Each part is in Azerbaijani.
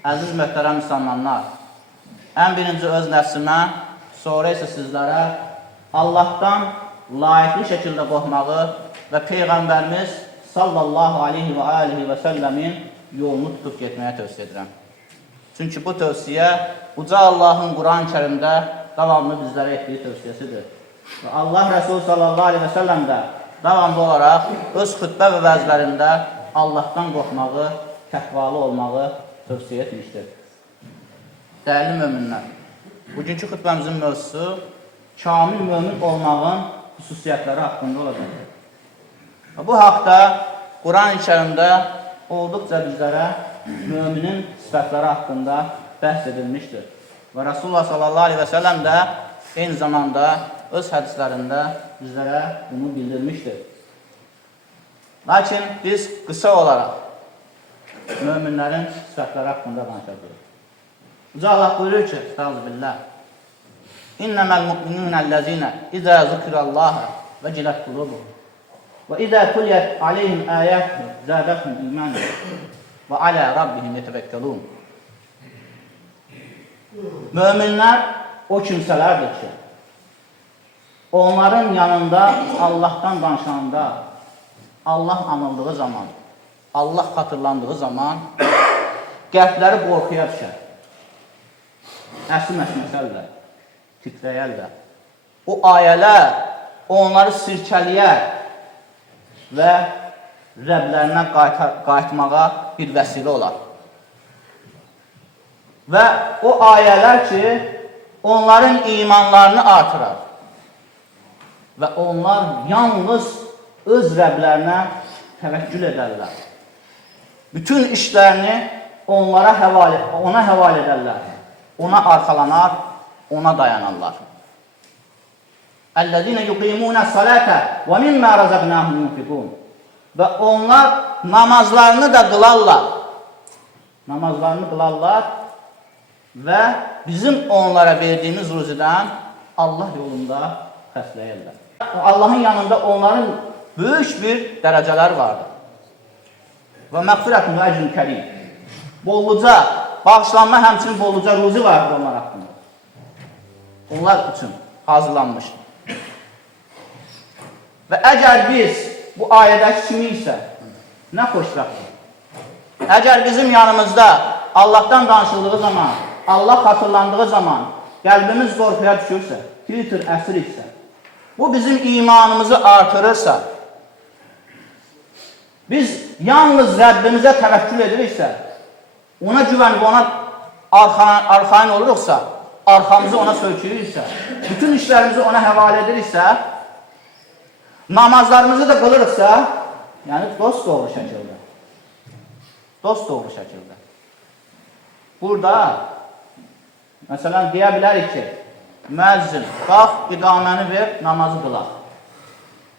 Əziz möhtərəm müsəlmanlar, ən birinci öz nəfsimə, sonra isə sizlərə Allahdan layiqli şəkildə qorxmağı və Peyğəmbərimiz sallallahu aleyhi və alihi və səlləmin yolunu tutub getməyə tövsiyə edirəm. Çünki bu tövsiyə uca Allahın Quran-ı Kərimdə davamlı bizlərə etdiyi tövsiyəsidir. Və Allah Rəsulü sallallahu aleyhi və səlləm də davamlı olaraq öz xütbə və vəzlərində Allahdan qorxmağı, təqvalı olmağı tövsiyə etmişdir. Dəyərli möminlər, bugünkü xütbəmizin mövzusu kamil mömin olmağın xüsusiyyətləri haqqında olacaq. Bu haqda Quran-ı Kərimdə olduqca bizlərə möminin sifətləri haqqında bəhs edilmişdir. Və Rasulullah sallallahu aleyhi və səlləm də eyni zamanda öz hədislərində bizlərə bunu bildirmişdir. Lakin biz qısa olaraq möminlərin sifətləri haqqında danışacağıq. Uca Allah buyurur ki, Estağfirullah, İnnəməl mu'minunəl-ləzinə İzə zikrullaha vəcilət qulubuhum və İzə tuliyyət aleyhim əyətuhu zədəthum imanən və alə rabbihim yetevəkkəlun. Möminlər o kimsələrdir ki, onların yanında Allahdan danışanda, Allah anıldığı zaman, Allah xatırlandığı zaman qəlbləri qorxuya düşər. Əsim-əsməsəllər, titrəyərlər. O ayələr onları sirkəliyər və Rəblərinə qayıtmağa bir vəsilə olar. Və o ayələr ki, onların imanlarını artırar və onlar yalnız öz Rəblərinə təvəkkül edərlər. Bütün işlərini ona həval edərlər. Ona arxalanar, ona dayanarlar. Əl-ləzīnə yuqīmunə salətə və mimmə rəzəqnəhum yunfiqun. Və onlar namazlarını da qılarlar. Namazlarını qılarlar və bizim onlara verdiyimiz ruzidən Allah yolunda xərcləyirlər. Allahın yanında onların böyük bir dərəcələr vardır. Və məğfirətun və əcrun kərim. Bolluca, bağışlanma həmçinin bolluca ruzi vardır onlar haqqında. Onlar üçün hazırlanmış. Və əgər biz bu ayədəki kimi isə, nə xoşbəxtdir. Əgər bizim yanımızda Allahdan danışıldığı zaman, Allah xatırlandığı zaman qəlbimiz qorxuya düşürsə, filtr əsir isə, bu bizim imanımızı artırırsa, biz yalnız Rəbbimizə təvəkkül ediriksə, ona güvənib, ona arxain oluruqsa, arxamızı ona söykürüksə, bütün işlərimizi ona həvalə ediriksə, namazlarımızı da qılırıqsa, yəni dost doğru şəkildə. Dost doğru şəkildə. Burada, məsələn, deyə bilərik ki, müəzzin, qalx, iqaməni ver, namazı qılaq.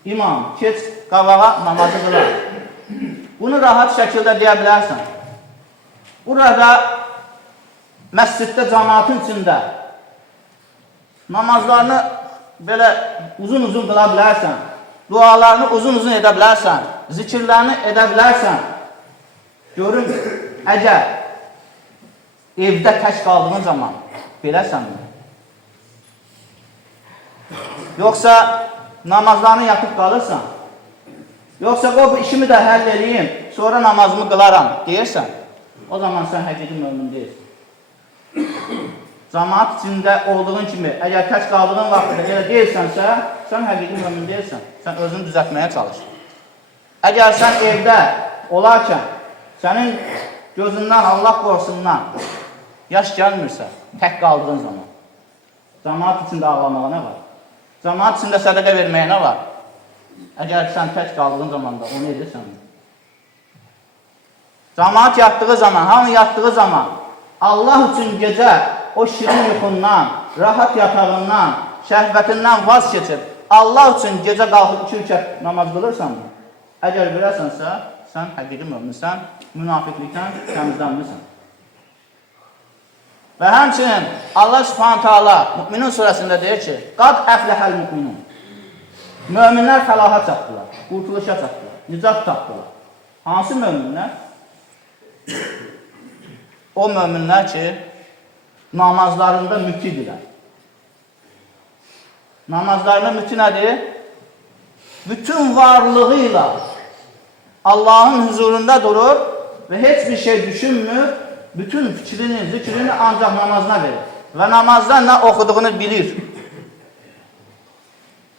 İmam, keç, qavağa, namazı qılaq. Bunu rahat şəkildə deyə bilərsən. Burada, məsciddə, cəmaatın içində namazlarını belə uzun-uzun qıla bilərsən, dualarını uzun-uzun edə bilərsən, zikirlərini edə bilərsən. Görün, əgər evdə tək qaldığın zaman beləsənmi? Yoxsa namazlarını yatıb qalırsan? Yoxsa bu işimi də həll edeyim, sonra namazımı qılaram deyirsən, o zaman sən həqiqi mömin deyilsən. Cəmaat içində olduğun kimi, əgər tək qaldığın vaxtda elə deyilsənsə, sən həqiqi mömin deyilsən. Sən özünü düzəltməyə çalış. Əgər sən evdə olarkən, sənin gözündən, Allah qorxusundan yaş gəlmirsə, tək qaldığın zaman, cəmaat içində ağlamağa nə var? Cəmaat içində sədəqə verməyə nə var? Əgər sən tək qaldığın zaman da onu edirsən. Cəmaat yatdığı zaman, hamı yatdığı zaman Allah üçün gecə o şirin yuxundan, rahat yatağından, şəhvətindən vaz keçir. Allah üçün gecə qalxıb 2 rükət namaz qılırsanmı? Əgər bilərsənsə, sən həqiqi möminsən, münafiqlikdən təmizlənmirsən. Və həmçinin Allah Subhanahu Taala Müminun surəsində deyir ki, qad əfləhəl müminun. Möminlər fəlaha çatdılar, qurtuluşa çatdılar, nicat tapdılar. Hansı möminlər? o möminlər ki, namazlarında mütidirlər. Namazlarında müti nədir? Bütün varlığıyla Allahın huzurunda durur və heç bir şey düşünmür, bütün fikrini, zikrini ancaq namazına verir. Və namazda nə oxuduğunu bilir.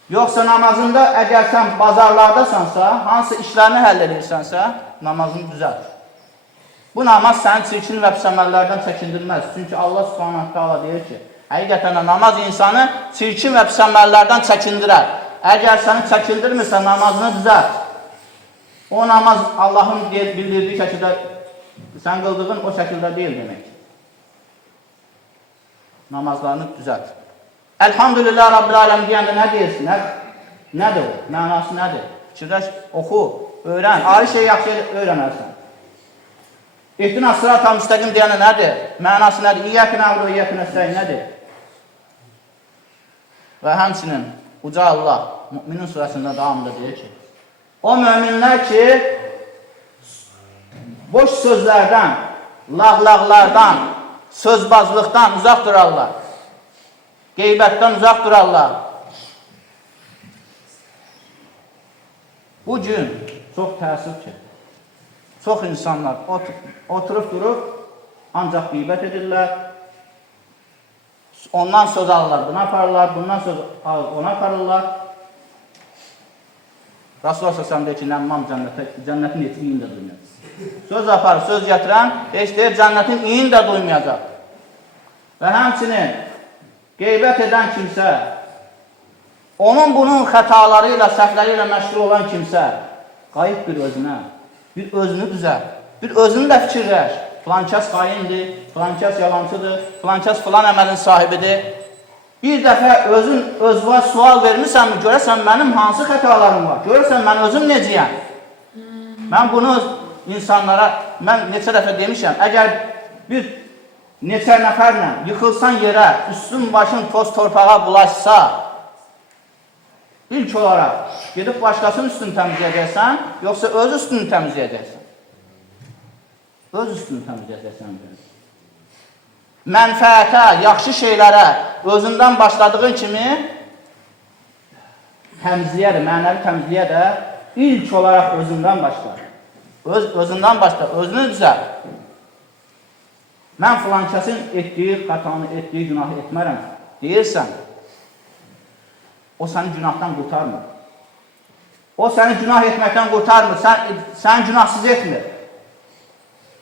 Yoxsa namazında əgər sən bazarlardasansa, hansı işlərini həll edirsənsə, namazını düzəlt. Bu namaz səni çirkin və pis əməllərdən çəkindirməz. Çünki Allah Subhanahu taala deyir ki, həqiqətən namaz insanı çirkin və pis əməllərdən çəkindirər. Əgər səni çəkindirmirsə, namazını düzəlt. O namaz Allahın bildirdiyi şəkildə, sən qıldığın o şəkildə deyil demək. Namazlarını düzəlt. Elhamdülillah Rabbil Aləm deyəndə nə deyirsin? Nədir o? Mənası nədir? Fikirləş, oxu, öyrən. Ayrı şey yaxşı öyrənərsən. İhdina sırat-ı müstəqim deyəndə nədir? Mənası nədir? İyyəkə nə'budu və iyyəkə nəstə'in nədir? Və həmçinin Uca Allah Müminin surəsində davamında deyir ki, o möminlər ki, boş sözlərdən, lağlaqlardan, sözbazlıqdan uzaq durarlar, qeybətdən uzaq durarlar. Bu gün çox təəssüf ki, çox insanlar oturub durub, ancaq qeybət edirlər, ondan söz alırlar, buna aparırlar, bundan söz alır, ona aparırlar. Rasulullah s.ə.v deyir ki, nəmmam cənnətin iyini də duymayacaq. Söz aparır, söz gətirən, heç deyir, cənnətin iyini də duymayacaq. Və həmçinin qeybət edən kimsə, bunun xətaları ilə, səhvləri ilə məşğul olan kimsə, qayıb bir özünə, bir özünü düzər, bir özünü də fikirləş. Filankəs xaindir, filankəs yalancıdır, filankəs filan əməlin sahibidir. Bir dəfə özünə sual vermişsənmi, görəsən mənim hansı xətalarım var, görəsən mən özüm necəyəm. Mən bunu insanlara, mən neçə dəfə demişəm, əgər bir neçə nəfərlə yıxılsan yerə, üstün başın toz torpağa bulaşsa, ilk olaraq gedib başqasının üstünü təmizləyəcəksən, yoxsa öz üstünü təmizləyəcəksən? Öz üstünü təmizləyəcəksən. Mənfəətə, yaxşı şeylərə özündən başladığın kimi təmizliyə də, mənəvi təmizliyə də ilk olaraq özündən başlar. Özündən başlar, özünü düzəl. Mən filankəsin etdiyi xətanı, etdiyi günahı etmərəm deyirsən, o səni günahdan qurtarmır. O səni günah etməkdən qurtarmır, sən günahsız etmir.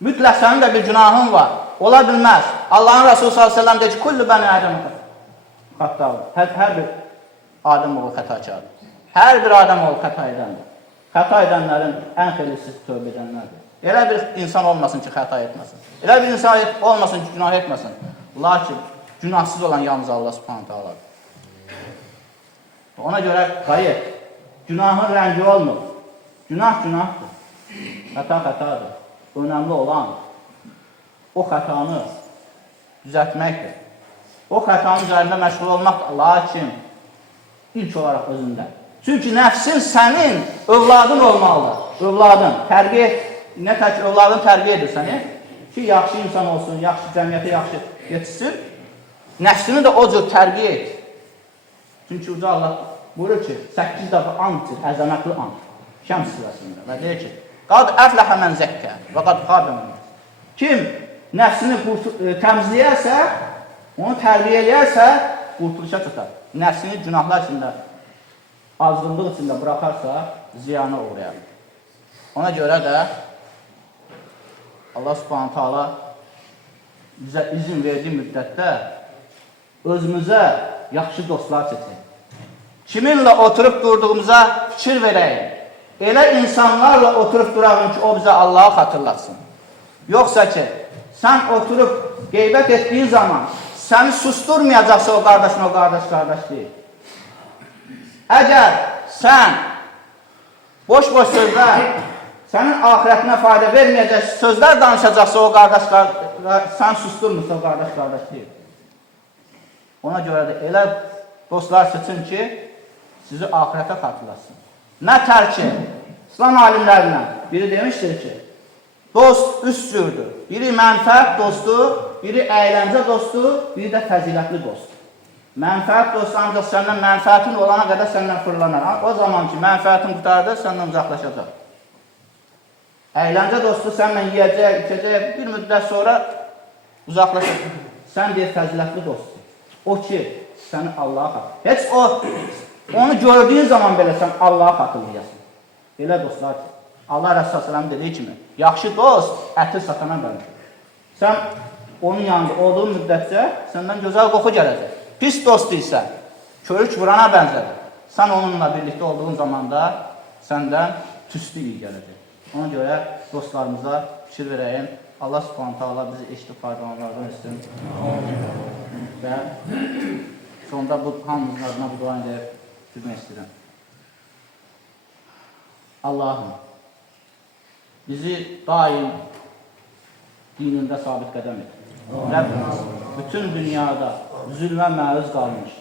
Mütləq sənin də bir günahın var. Ola bilməz. Allahın Resulü s.ə.v deyir ki, kullu bəni Ədəm xəttadır. Hər bir Adəm oğlu xətakardır. Hər bir Adəm oğlu xəta edəndir. Xəta edənlərin ən xeylisi tövbə edənlərdir. Elə bir insan olmasın ki, xəta etməsin. Elə bir insan olmasın ki, günah etməsin. Lakin günahsız olan yalnız Allah subhanahu ta'aladır. Ona görə qayət, günahın rəngi olmur. Günah günahdır. Xəta xətadır. Önəmli olan o xətanı düzəltməkdir. O xətanın üzərində məşğul olmaqdır, lakin ilk olaraq özündə. Çünki nəfsin sənin övladın olmalıdır. Övladın, tərbiyə, nə tək övladın tərbiyə edir səni ki, yaxşı insan olsun, yaxşı cəmiyyətə yaxşı yetişsin. Nəfsini də o cür tərbiyə et. Çünki Uca Allah buyurur ki, 8 dəfə andır, əzəmətli and. Şəms surəsində və deyir ki, qad əfləhə mən zəkkə və qad xabə mən. Kim nəfsini təmizləyərsə, onu tərbiyə eləyərsə, qurtuluşa çatar. Nəfsini günahlar içində, azğınlıq içində bıraxarsa, ziyana uğrayar. Ona görə də Allah subhanahu ta'ala bizə izin verdiyi müddətdə özümüzə yaxşı dostlar seçin. Kiminlə oturub durduğumuza fikir verəyik. Elə insanlarla oturub durağın ki, o bizə Allah'ı xatırlatsın. Yoxsa ki, sən oturub qeybət etdiyin zaman səni susturmayacaqsa o qardaşın, o qardaş deyil. Əgər sən boş-boş sözlər, sənin ahirətinə fayda verməyəcək sözlər danışacaqsa o qardaş, sən susturmursa o qardaş deyil. Ona görə də elə dostlar seçin ki, sizi ahirətə xatırlatsın. Nə tərki? İslam alimlərindən biri demişdir ki, Dost üç cürdür. Biri mənfəət dostu, biri əyləncə dostu, biri də fəzilətli dost. Mənfəət dostu ancaq səndən mənfəətin olana qədər səndən fırlanar. O zaman ki, mənfəətin qutardır, səndən uzaqlaşacaq. Əyləncə dostu səndən yiyəcək, içəcək, bir müddət sonra uzaqlaşacaq. Sən deyir fəzilətli dostdur. O ki, səni Allaha xatırlayasın. Heç onu gördüyün zaman belə sən Allaha xatırlayasın. Belə dostlar ki, Allah Rəsulullah s.ə.v dediyi kimi, yaxşı dost əti satana bənzər. Sən onun yanında olduğun müddətcə səndən gözəl qoxu gələcək. Pis dost isə körük vurana bənzər. Sən onunla birlikdə olduğun zaman da səndən tüstü iyi gələcək. Ona görə dostlarımıza fikir verəyim. Allah subhanətə bizi eşitib faydalanlardan etsin. Və sonunda bu hamımızın adına bu dua ilə bitirmək istəyirəm. Allahım, bizi daim dinində sabit qədəm et. Rəbbimiz, bütün dünyada zülmə məruz qalmış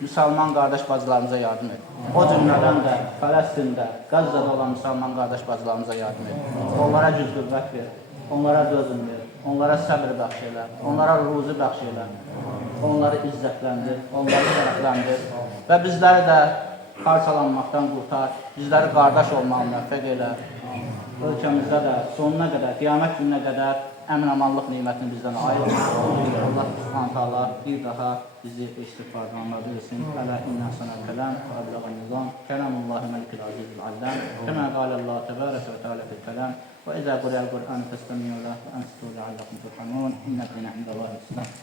müsəlman qardaş bacılarımıza yardım et. O cümlədən də Fələstində, Qəzzada olan müsəlman qardaş bacılarımıza yardım et. Onlara güc qüvvət ver, onlara dözüm ver, onlara səbr bəxş elə, onlara ruzi bəxş elə, onları izzətləndir, onları şərəfləndir və bizləri də parçalanmaqdan qurtar, bizləri qardaş olmağa müvəffəq elə. Ölkəmizdə də sonuna qədər, qiyamət gününə qədər əmin-amanlıq nimətini bizdən ayırmasın. Allah subhanətə bir daha bizi eşitib faydalanmalı etsin. Ələ innə sənəl kələm və əbləğən nizam. Kələmullahi məlikil azizil alləm. Kəmə qaləllahu təbərək və təalə fil kələm. Və izə qurəl Qur'an təstəmiyyələ və ənsitu ləalləkum turhamun. İnnə dinə indəllahi islam.